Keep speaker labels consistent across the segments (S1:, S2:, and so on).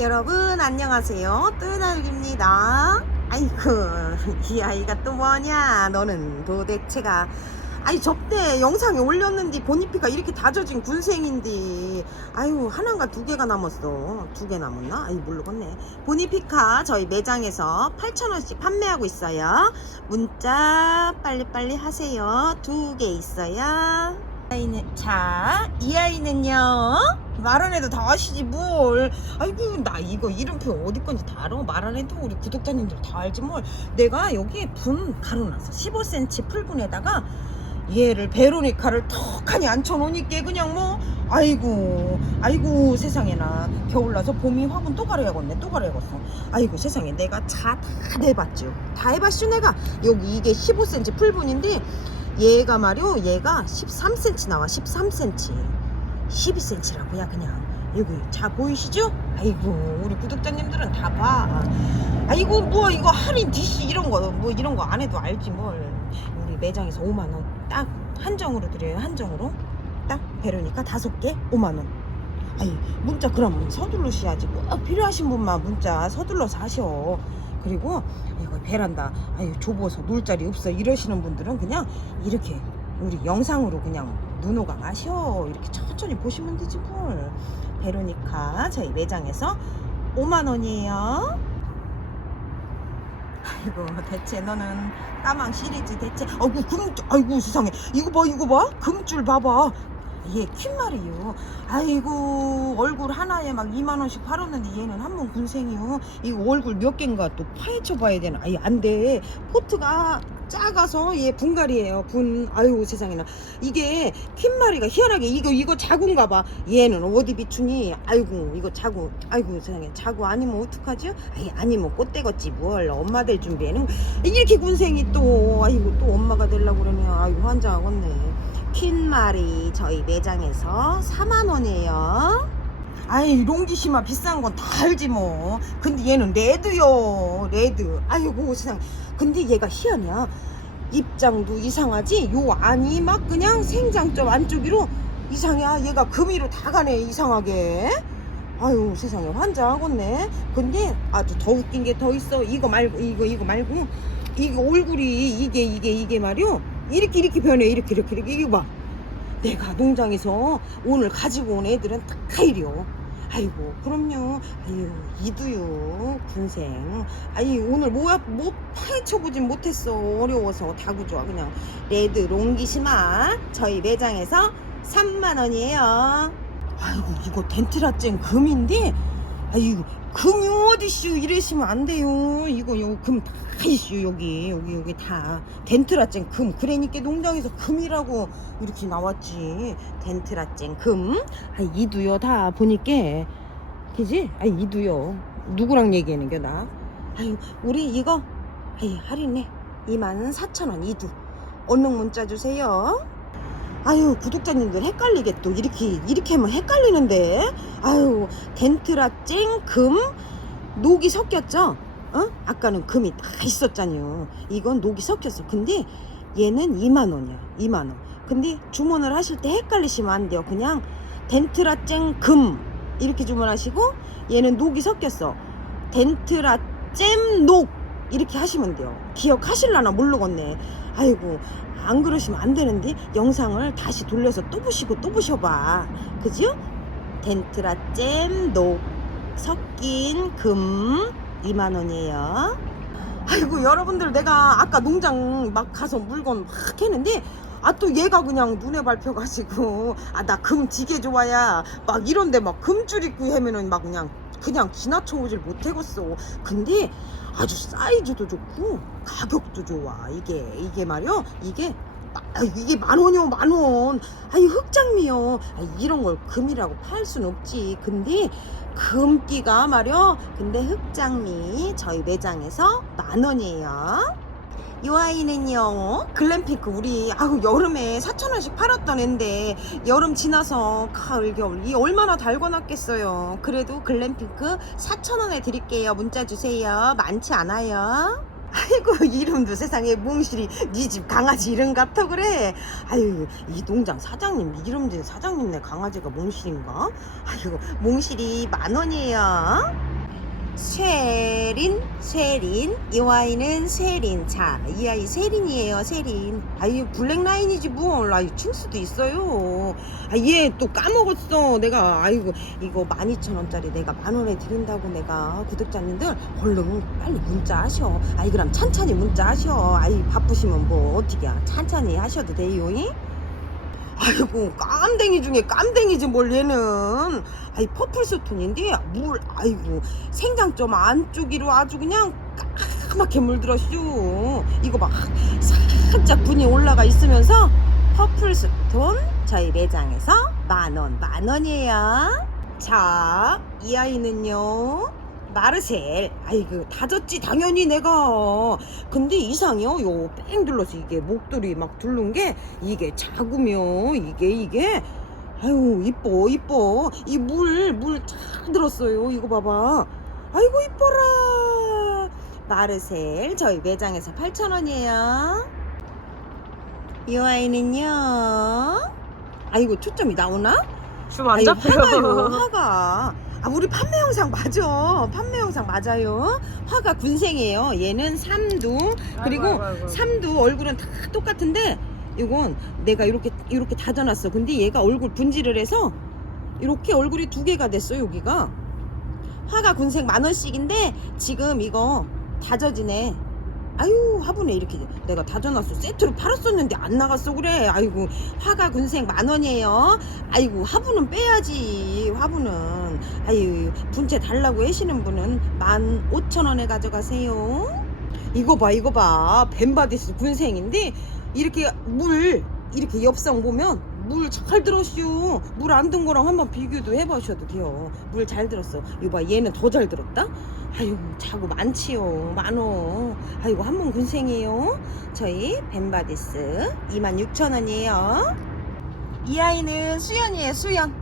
S1: 여러분 안녕하세요. 뜨날입니다. 아이고 이 아이가 또 뭐냐? 너는 도대체가. 아니 접대 영상에 올렸는데 보니피가 이렇게 다져진 군생인데. 아유 하나가 두 개가 남았어. 두 개 남았나? 아이 모르겠네. 보니피카 저희 매장에서 8,000원씩 판매하고 있어요. 문자 빨리빨리 하세요. 두 개 있어요. 자, 이 아이는요. 말안 해도 다 아시지 뭘. 아이고 나 이거 이름표 어디 건지 다 알아. 말안 해도 우리 구독자님들 다 알지 뭘. 내가 여기에 분 가로놨어. 15cm 풀분에다가 얘를 베로니카를 턱하니 앉혀놓으니까 그냥 뭐 아이고 아이고 세상에나 겨울나서 봄이 화분 또 가려야겠네 또 가려야겠어 아이고 세상에 내가 차다 내봤죠 다 해봤슈 내가 여기 이게 15cm 풀분인데 얘가 말이요 얘가 13cm 나와 13cm 12cm라고야 그냥. 여기 자 보이시죠? 아이고 우리 구독자님들은 다 봐. 아이고 뭐 이거 할인 DC 이런 거 뭐 이런 거 안 해도 알지 뭘. 우리 매장에서 5만원. 딱 한정으로 드려요 한정으로. 딱 베르니까 다섯 개 5만원. 아이 문자 그럼 서둘러셔야지. 꼭 필요하신 분만 문자 서둘러서 하셔. 그리고 이거 베란다 아유 좁아서 놀 자리 없어 이러시는 분들은 그냥 이렇게 우리 영상으로 그냥 눈호강 하셔. 이렇게 천천히 보시면 되지 뭘. 베로니카 저희 매장에서 5만 원이에요. 아이고 대체 너는 까망 시리즈 대체. 아이고 금 아이고 세상에. 이거 봐 이거 봐. 금줄 봐봐. 얘 퀸말이요. 아이고 얼굴 하나에 막 2만 원씩 팔았는데 얘는 한 번 군생이요. 이거 얼굴 몇 개인가 또 파헤쳐 봐야 되나? 아이 안돼. 포트가 작아서 얘 분갈이에요. 분 아유 세상에나. 이게 퀸마리가 희한하게 이거 이거 자구인가 봐. 얘는 어디 비추니? 아이고 이거 자구 아이고 세상에. 자구 아니면 어떡하죠? 아이 아니면 꽃대겠지 뭘. 엄마 될 준비에는 이렇게 군생이 또 아이고 또 엄마가 되려고 그러네 아이고 환장하겠네. 퀸마리 저희 매장에서 4만원이에요. 아이 롱기시마 비싼 건 다 알지 뭐. 근데 얘는 레드요 레드. 아이고 세상 근데 얘가 희한이야 입장도 이상하지? 요 안이 막 그냥 생장점 안쪽으로 이상해. 얘가 금이로 다 가네 이상하게. 아유 세상에 환장하겠네. 근데 아주 더 웃긴 게 더 있어. 이거 말고 이거 이거 말고. 이거 얼굴이 이게 이게 이게 말이요 이렇게 이렇게 변해. 이렇게 이렇게 이렇게. 이거 봐. 내가 농장에서 오늘 가지고 온 애들은 다 이려 아이고 그럼요. 아유 이두요 군생. 아니 오늘 뭐야 뭐 파헤쳐보진 못했어. 어려워서 다구좋아 그냥 레드 롱기시마. 저희 매장에서 3만원이에요. 아이고 이거 덴트라젠 금인데? 아이고 금이 어디슈 이러시면 안 돼요. 이거 요 금 다 이슈 여기. 여기 여기 다. 덴트라젠 금. 그러니까 농장에서 금이라고 이렇게 나왔지. 덴트라젠 금. 아, 이두요. 다 보니까 그지? 아 이두요. 누구랑 얘기하는 겨 나? 아유 우리 이거 아이 할인해. 2만 4천 원 이두. 얼른 문자 주세요 아유 구독자님들 헷갈리게 또 이렇게 이렇게 하면 헷갈리는데. 아유 덴트라 쨍 금? 녹이 섞였죠? 어? 아까는 금이 다 있었잖요. 이건 녹이 섞였어. 근데 얘는 2만 원이야. 2만 원. 근데 주문을 하실 때 헷갈리시면 안 돼요. 그냥 덴트라 쨍 금. 이렇게 주문하시고 얘는 녹이 섞였어. 덴트라 잼 녹 이렇게 하시면 돼요. 기억하실라나 모르겠네. 아이고 안 그러시면 안 되는데 영상을 다시 돌려서 또 보시고 또 보셔봐. 그죠? 덴트라잼 녹 섞인 금 2만원이에요. 아이고 여러분들 내가 아까 농장 막 가서 물건 막 했는데 아 또 얘가 그냥 눈에 밟혀가지고 아 나 금 지게 좋아야 막 이런데 막 금줄 입고 하면은 막 그냥 그냥 지나쳐 오질 못해겠어 근데 아주 사이즈도 좋고 가격도 좋아 이게 이게 말이요 이게 아, 이게 만 원이요 만 원. 아니 흑장미요. 아, 이런 걸 금이라고 팔 순 없지. 근데 금기가 말이요. 근데 흑장미 저희 매장에서 만 원이에요. 이 아이는요 글램피크 우리 아우 여름에 4천원씩 팔았던 앤데 여름 지나서 가을 겨울 이 얼마나 달궈놨겠어요. 그래도 글램피크 4천원에 드릴게요. 문자 주세요. 많지 않아요? 아이고 이름도 세상에 몽실이 네 집 강아지 이름 같아 그래. 아유 이 농장 사장님 이름 진 사장님네 강아지가 몽실인가? 아이고 몽실이 만 원이에요 쉐린, 쉐린. 이 아이는 쉐린. 자, 이 아이 쉐린이에요, 쉐린. 아이, 블랙라인이지 뭘. 아이, 층수도 있어요. 아, 얘 또 까먹었어. 내가, 아이고, 이거 12,000원짜리 내가 만 원에 드린다고 내가 구독자님들 얼른 빨리 문자 하셔. 아이, 그럼 찬찬히 문자 하셔. 아이, 바쁘시면 뭐 어떻게 찬찬히 하셔도 돼요. 잉? 아이고 깜댕이 중에 깜댕이지 뭘 얘는. 아이 퍼플 스톤인데 물 아이고 생장점 안쪽으로 아주 그냥 까맣게 물들었슈. 이거 막 살짝 분이 올라가 있으면서 퍼플 스톤 저희 매장에서 만원 만원이에요. 자 이 아이는요 마르셀. 아이고 다졌지 당연히 내가. 근데 이상해요. 요뺑 둘러서 이게 목도리 막 둘른 게 이게 작으면 이게 이게. 아유 이뻐 이뻐. 이 물물쫙 들었어요. 이거 봐봐. 아이고 이뻐라. 마르셀. 저희 매장에서 8,000원이에요. 이 아이는요. 아이고 초점이 나오나?
S2: 좀 안 잡혀요.
S1: 화가요, 화가. 아, 우리 판매 영상 맞아. 판매 영상 맞아요. 화가 군생이에요. 얘는 삼두. 그리고
S2: 아이고, 아이고.
S1: 삼두 얼굴은 다 똑같은데 이건 내가 이렇게 이렇게 다져놨어. 근데 얘가 얼굴 분질을 해서 이렇게 얼굴이 두 개가 됐어 여기가. 화가 군생 만 원씩인데 지금 이거 다져지네. 아유 화분에 이렇게 내가 다져놨어. 세트로 팔았었는데 안 나갔어. 그래. 아이고 화가 군생 만 원이에요. 아이고 화분은 빼야지 화분은. 아유 분채 달라고 하시는 분은 만 오천 원에 가져가세요. 이거 봐 이거 봐. 벤바디스 군생인데 이렇게 물 이렇게 옆상 보면 물 잘 들었슈. 물 안 든 거랑 한번 비교도 해보셔도 돼요. 물 잘 들었어. 이거 봐 얘는 더 잘 들었다? 아유 자구 많지요. 많어. 아이고 한 번 군생이에요. 저희 벤바디스 26,000원이에요. 이 아이는 수연이에요 수연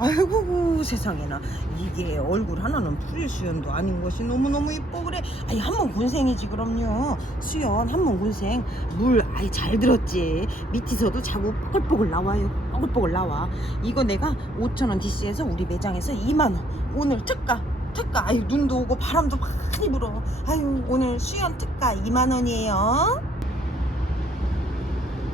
S1: 아이고 세상에나. 이게 얼굴 하나는 풀일 수연도 아닌 것이 너무너무 이뻐 그래. 아이 한번 군생이지 그럼요. 수연 한번 군생. 물 아이 잘 들었지. 밑에서도 자꾸 뽀글뽀글 나와요. 뽀글뽀글 나와. 이거 내가 5천원 DC에서 우리 매장에서 2만원. 오늘 특가 특가. 아유 눈도 오고 바람도 많이 불어. 아유 오늘 수연 특가 2만원이에요.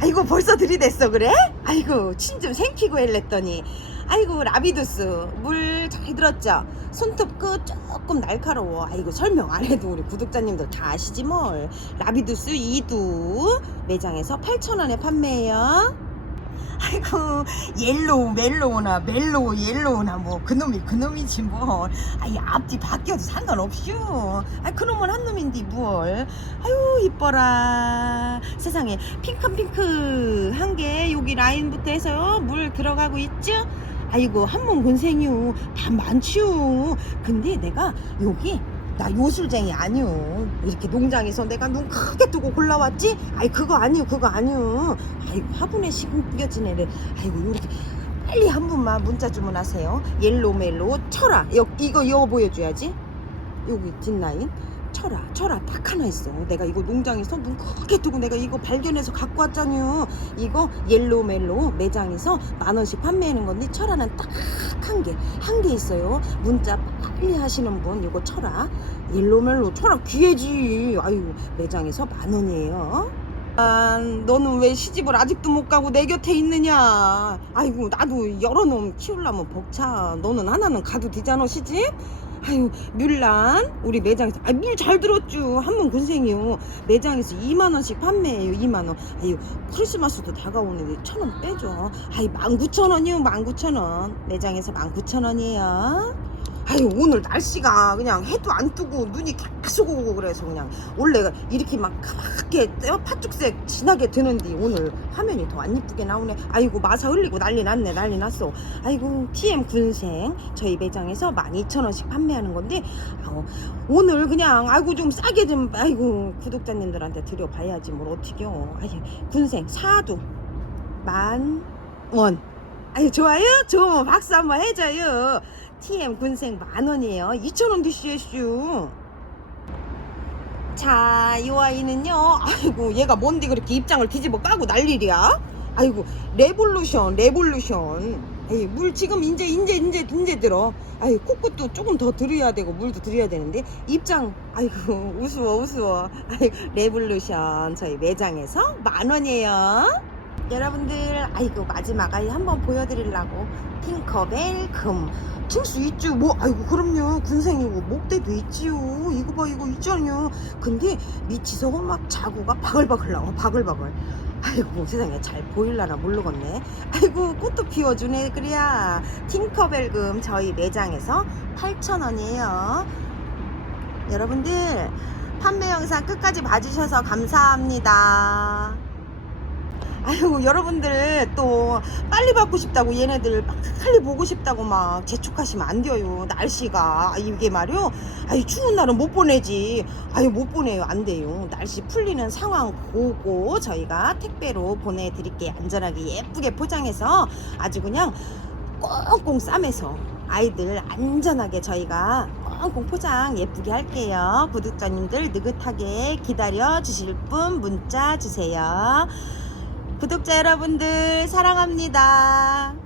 S1: 아이고 벌써 들이댔어 그래? 아이고 침 좀 생기고 할랬더니 아이고 라비두스. 물 잘 들었죠? 손톱 끝 조금 날카로워. 아이고 설명 안 해도 우리 구독자님들 다 아시지 뭘. 라비두스 2두. 매장에서 8,000원에 판매해요. 아이고 옐로우 멜로우나 멜로우 옐로우나 뭐 그놈이 그놈이지 뭘. 아이 앞뒤 바뀌어도 상관없슈. 아 그놈은 한 놈인데 뭘. 아유 이뻐라. 세상에 핑크핑크 한 게 여기 라인부터 해서 물 들어가고 있죠 아이고 한번 군생이요. 다 많지요. 근데 내가 여기 나 요술쟁이 아니요. 이렇게 농장에서 내가 눈 크게 뜨고 골라왔지? 아이 그거 아니요 그거 아니요. 아이고 화분에 심겨진 애를 아이고 이렇게 빨리 한 분만 문자 주문하세요. 옐로멜로 철아 여, 이거 이거 보여줘야지. 여기 뒷라인 철아 철아 딱 하나 있어. 내가 이거 농장에서 눈 크게 뜨고 내가 이거 발견해서 갖고 왔잖요 이거 옐로멜로 매장에서 만 원씩 판매하는 건데 철아는 딱 한 개 한 개 있어요. 문자 빨리 하시는 분 이거 철아 옐로멜로 철아 귀해지. 아유 매장에서 만 원이에요. 아, 너는 왜 시집을 아직도 못 가고 내 곁에 있느냐? 아이고 나도 여러 놈 키우려면 벅차. 너는 하나는 가도 되잖아 시집 아유 뮬란 우리 매장에서. 아 물 잘 들었죠 한번 군생이요. 매장에서 2만 원씩 판매해요 2만 원. 아유 크리스마스도 다가오는데 천 원 빼줘. 아이 19,000원이요 19,000원. 매장에서 19,000원이에요 아유 오늘 날씨가 그냥 해도 안 뜨고 눈이 계속 오고 그래서 그냥 원래 이렇게 막 떼어 팥죽색 진하게 드는데 오늘 화면이 더 안 이쁘게 나오네. 아이고 마사 흘리고 난리 났네 난리 났어. 아이고 TM 군생 저희 매장에서 12,000원씩 판매하는 건데 아우, 오늘 그냥 아이고 좀 싸게 좀 아이고 구독자님들한테 드려봐야지 뭘 어떻게요. 아이 군생 사두 만원. 아유 좋아요? 좋으면 박수 한번 해줘요 TM 군생 만원이에요 2,000원 드시오슈 자, 이 아이는요. 아이고, 얘가 뭔데 그렇게 입장을 뒤집어 까고 난리야? 아이고, 레볼루션, 레볼루션. 에이 물 지금 인제 인제 인제 인제 들어 아이 코끝도 조금 더 들여야 되고 물도 들여야 되는데 입장 아이고 우스워 우스워 아이 레볼루션 저희 매장에서 만 원이에요 여러분들 아이고 마지막 아이 한번 보여드리려고. 팅커벨 금. 층수 있죠? 뭐 아이고 그럼요. 군생이고 목대도 있지요. 이거 봐 이거 있잖아요 근데 미치서 막 자구가 바글바글 나와 바글바글. 아이고 세상에 잘 보일라나 모르겠네. 아이고 꽃도 피워주네 그래야. 팅커벨 금 저희 매장에서 8,000원이에요. 여러분들 판매 영상 끝까지 봐주셔서 감사합니다 아이고 여러분들 또 빨리 받고 싶다고 얘네들 빨리 보고 싶다고 막 재촉하시면 안 돼요 날씨가. 아, 이게 말이요? 아이 추운 날은 못 보내지. 아유 못 보내요 안 돼요. 날씨 풀리는 상황 보고 저희가 택배로 보내드릴게요. 안전하게 예쁘게 포장해서 아주 그냥 꽁꽁 싸매서 아이들 안전하게 저희가 꽁꽁 포장 예쁘게 할게요. 구독자님들 느긋하게 기다려 주실 분 문자 주세요 구독자 여러분들 사랑합니다.